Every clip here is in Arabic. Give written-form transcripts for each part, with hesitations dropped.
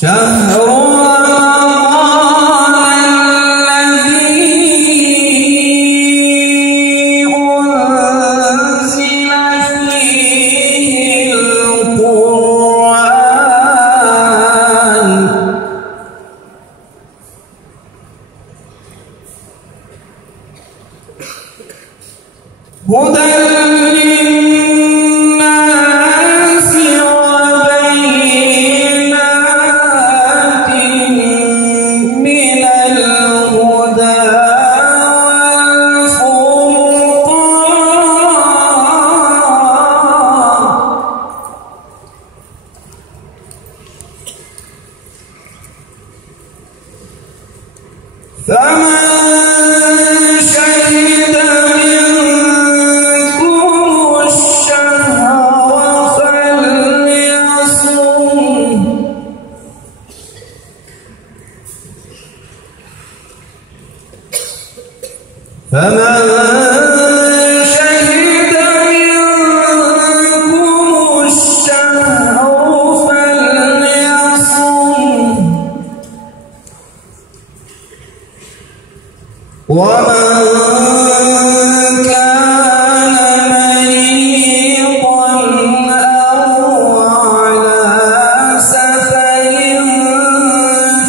شهر هدى للناس وبينات من الهدى والفرقان فمن شهد منكم الشهر فليصم ومن كان مريضا أو على سفر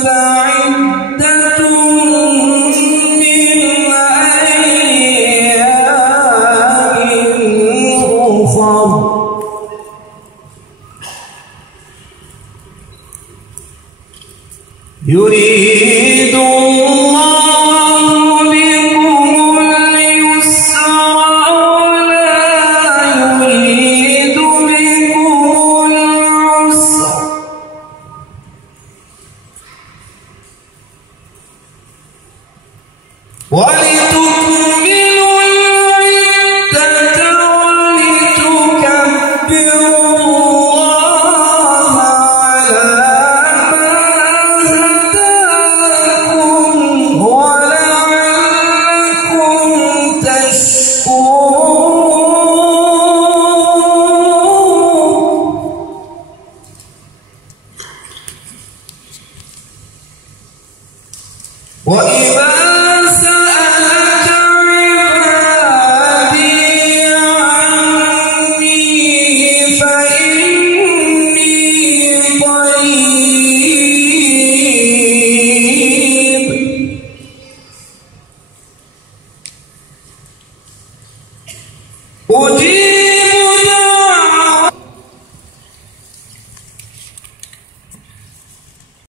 فعدة يريد الله بكم اليسر ولا يريد بكم العسر ولتكملوا العدة ولتكبروا وإذا سألك عبادي عني فإني قريب أجيب